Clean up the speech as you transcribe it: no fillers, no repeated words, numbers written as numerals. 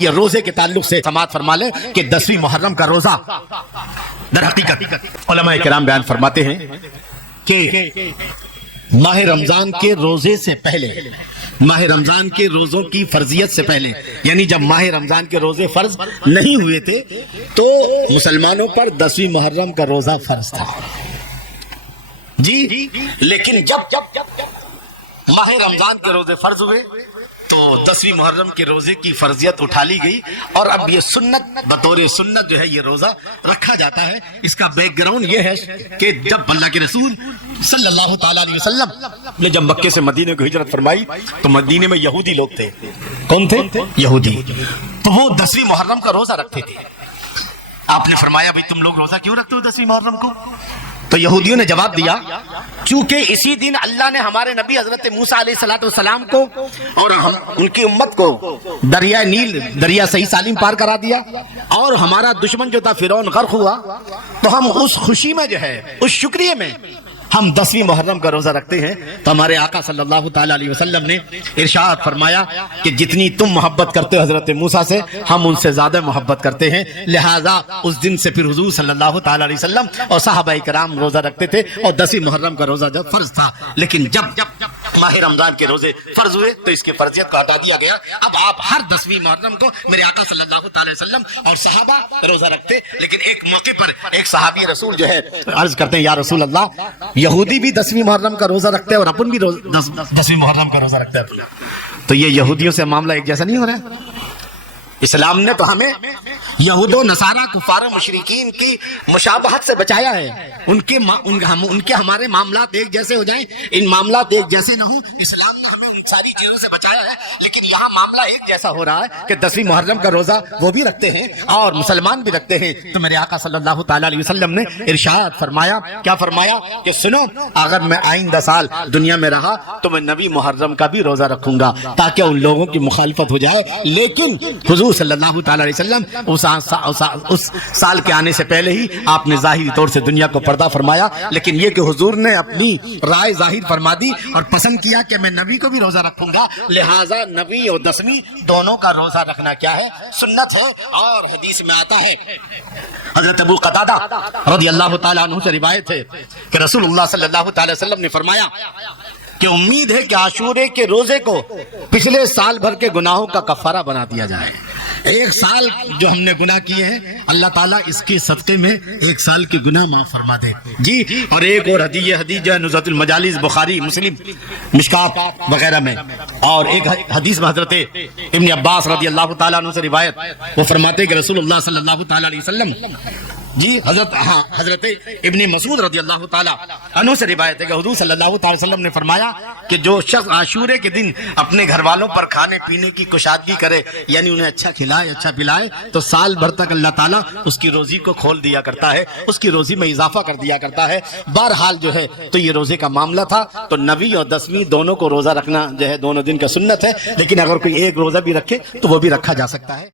یہ روزے کے تعلق سے سماعت فرما لیں کہ 10ویں محرم کا روزہ در حقیقت علماء کرام بیان فرماتے ہیں کہ ماہ رمضان کے روزے سے پہلے، ماہ رمضان کے روزوں کی فرضیت سے پہلے، یعنی جب ماہ رمضان کے روزے فرض نہیں ہوئے تھے تو مسلمانوں پر 10ویں محرم کا روزہ فرض تھا جی، لیکن جب ماہ رمضان کے روزے فرض ہوئے تو 10ویں محرم کے روزے کی فرضیت اٹھا لی گئی اور اب یہ سنت، بطور سنت جو ہے یہ روزہ رکھا جاتا ہے۔ اس کا بیک گراؤنڈ یہ ہے کہ جب اللہ کے رسول صلی اللہ تعالیٰ علیہ وسلم نے جب مکے سے مدینے کو ہجرت فرمائی تو مدینے میں یہودی لوگ تھے۔ کون تھے؟ یہودی۔ تو وہ 10ویں محرم کا روزہ رکھتے تھے۔ آپ نے فرمایا بھائی تم لوگ روزہ کیوں رکھتے ہو 10ویں محرم کو؟ تو یہودیوں نے جواب دیا چونکہ اسی دن اللہ نے ہمارے نبی حضرت موسیٰ علیہ السلام کو اور ان کی امت کو دریا نیل، دریا صحیح سالم پار کرا دیا، اور ہمارا دشمن جو تھا فرعون غرق ہوا، تو ہم اس خوشی میں جو ہے، اس شکریہ میں ہم 10ویں محرم کا روزہ رکھتے ہیں۔ تو ہمارے آقا صلی اللہ تعالیٰ علیہ وسلم نے ارشاد فرمایا کہ جتنی تم محبت کرتے ہو حضرت موسیٰ سے، ہم ان سے زیادہ محبت کرتے ہیں، لہٰذا اس دن سے پھر حضور صلی اللہ تعالیٰ علیہ وسلم اور صحابہ کرام روزہ رکھتے تھے، اور 10ویں محرم کا روزہ جب فرض تھا، لیکن جب ماہ رمضان کے روزے فرض ہوئے تو اس کی فرضیت کو ہٹا دیا گیا۔ اب آپ ہر 10ویں محرم کو میرے آقا صلی اللہ تعالیٰ علیہ وسلم اور صحابہ روزہ رکھتے، لیکن ایک موقع پر ایک صحابی رسول جو ہے عرض کرتے ہیں یا رسول اللہ، یہودی بھی 10ویں محرم کا روزہ رکھتے ہیں اور اپن بھی 10ویں محرم کا روزہ رکھتے ہیں، تو یہ یہودیوں سے معاملہ ایک جیسا نہیں ہو رہا ہے؟ اسلام نے تو ہمیں یہود و نصارہ کفار و مشرکین کی مشابہت سے بچایا ہے، ان کے ہمارے معاملات ایک جیسے ہو جائیں، ان معاملات ایک جیسے نہ ہوں، اسلام نے ہمیں ان ساری چیزوں سے بچایا ہے، لیکن یہاں معاملہ ایک جیسا ہو رہا ہے کہ 10ویں محرم کا روزہ وہ بھی رکھتے ہیں اور مسلمان بھی رکھتے ہیں۔ تو میرے آقا صلی اللہ تعالیٰ علیہ وسلم نے ارشاد فرمایا، کیا فرمایا کہ سنو، اگر میں آئندہ سال دنیا میں رہا تو میں 9ویں محرم کا بھی روزہ رکھوں گا تاکہ ان لوگوں کی مخالفت ہو جائے، لیکن حضور صلی اللہ تعالیٰ علیہ وسلم اس سال کے آنے سے پہلے ہی آپ نے ظاہری طور سے دنیا کو پردہ فرمایا، لیکن یہ کہ حضور نے اپنی رائے ظاہر فرما دی اور پسند کیا کہ میں 9ویں کو بھی روزہ رکھوں گا، لہٰذا 9ویں اور 10ویں دونوں کا روزہ رکھنا کیا ہے؟ سنت ہے۔ اور حدیث میں آتا ہے، حضرت ابو قتادہ رضی اللہ تعالیٰ عنہ سے روایت ہے کہ رسول اللہ صلی اللہ تعالیٰ وسلم نے فرمایا کہ امید ہے کہ عاشورے کے روزے کو پچھلے سال بھر کے گناہوں کا کفارہ بنا دیا جائے۔ ایک سال جو ہم نے گناہ کیے ہیں اللہ تعالیٰ اس کے صدقے میں ایک سال کے گناہ معاف فرما دے جی۔ اور ایک اور حدیث جو ہے نزہۃ المجالس، بخاری، مسلم، مشکات وغیرہ میں، اور ایک حدیث میں حضرت ابن عباس رضی اللہ تعالیٰ عنہ سے روایت، وہ فرماتے کہ رسول اللہ صلی اللہ تعالیٰ علیہ وسلم جی، حضرت ابن مسعود رضی اللہ تعالیٰ عنہ سے روایت ہے کہ حضور صلی اللہ تعالیٰ وسلم نے فرمایا کہ جو شخص عاشورے کے دن اپنے گھر والوں پر کھانے پینے کی کشادگی کرے، یعنی انہیں اچھا کھلائے، اچھا پلائے، تو سال بھر تک اللہ تعالیٰ اس کی روزی کو کھول دیا کرتا ہے، اس کی روزی میں اضافہ کر دیا کرتا ہے۔ بہرحال جو ہے تو یہ روزے کا معاملہ تھا، تو 9ویں اور 10ویں دونوں کو روزہ رکھنا جو ہے دونوں دن کا سنت ہے، لیکن اگر کوئی ایک روزہ بھی رکھے تو وہ بھی رکھا جا سکتا ہے۔